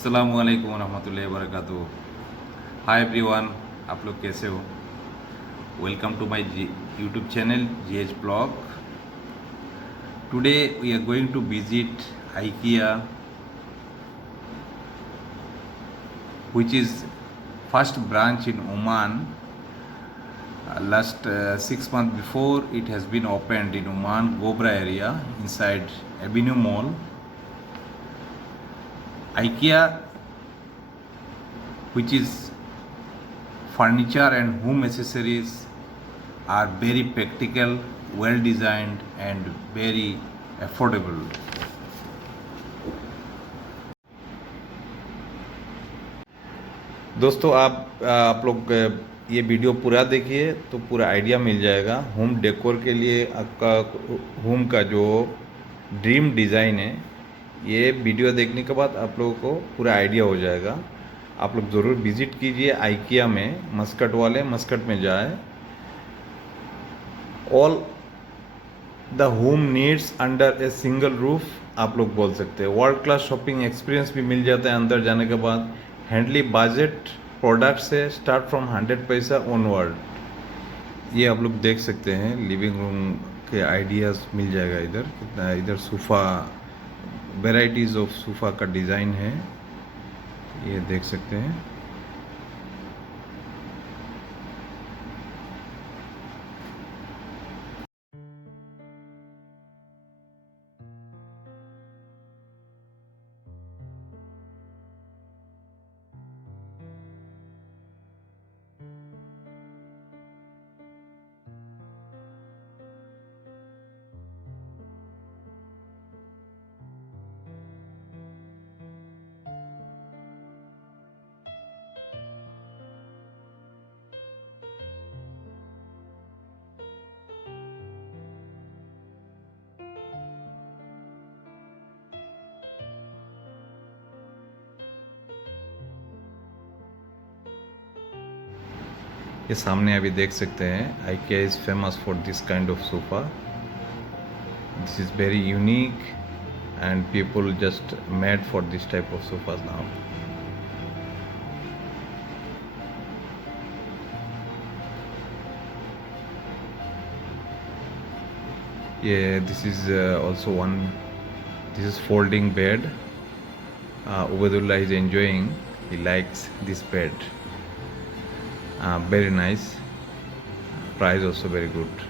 अस्सलामुअलैकुम रहमतुल्लाहि व बरकातुहू। हाय एवरीवन, आप लोग कैसे हो? Welcome to my YouTube channel GH blog. Today we are going to visit IKEA, which is first branch in Oman. Last 6 months before it has been opened in Oman Gobra area inside Avenue Mall. IKEA, which is furniture and home accessories, are very practical, well designed and very affordable. दोस्तों आप लोग ये वीडियो पूरा देखिए तो पूरा आइडिया मिल जाएगा। Home decor के लिए आपका होम का जो ड्रीम डिज़ाइन है, ये वीडियो देखने के बाद आप लोगों को पूरा आइडिया हो जाएगा। आप लोग ज़रूर विज़िट कीजिए IKEA में, मस्कट में जाए। All the home needs under a single roof आप लोग बोल सकते हैं। वर्ल्ड क्लास शॉपिंग एक्सपीरियंस भी मिल जाता है अंदर जाने के बाद। हैंडली बजट प्रोडक्ट से स्टार्ट फ्रॉम 100 पैसा ऑनवर्ड। ये आप लोग देख सकते हैं, लिविंग रूम के आइडियाज़ मिल जाएगा इधर। कितना इधर सोफ़ा, वेराइटीज़ ऑफ सोफ़ा का डिज़ाइन है, ये देख सकते हैं। ये सामने अभी देख सकते हैं, IKEA is famous for this kind of sofa. This is very unique and people just made for this type of sofas now. Yeah, this is also one. This is folding bed. Ubedullah is enjoying. He likes this bed. Very nice. Price also very good.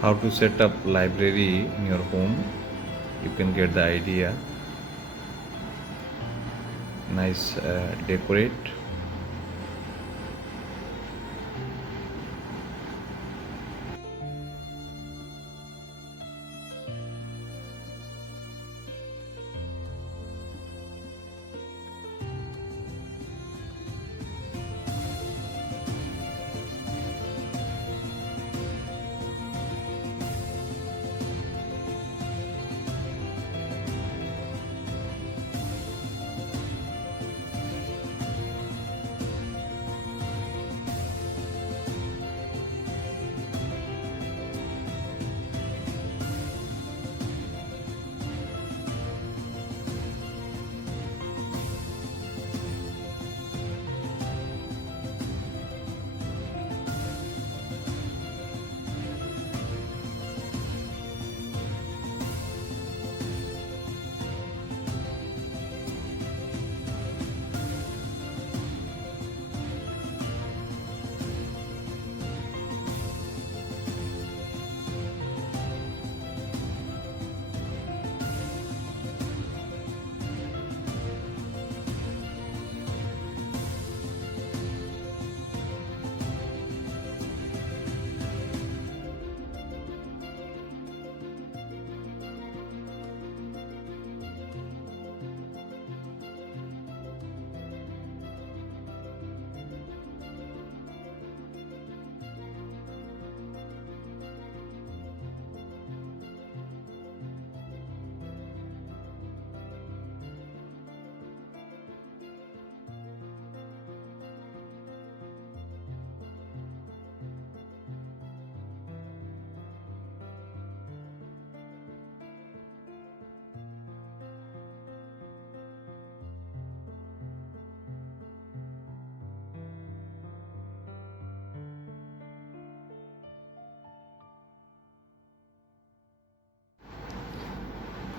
How to set up library in your home, you can get the idea. Nice decorate.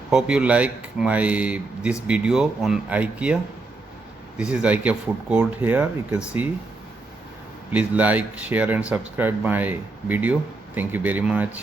Hope you like my this video on IKEA. This is IKEA food court here. You can see. Please like, share and subscribe my video. Thank you very much.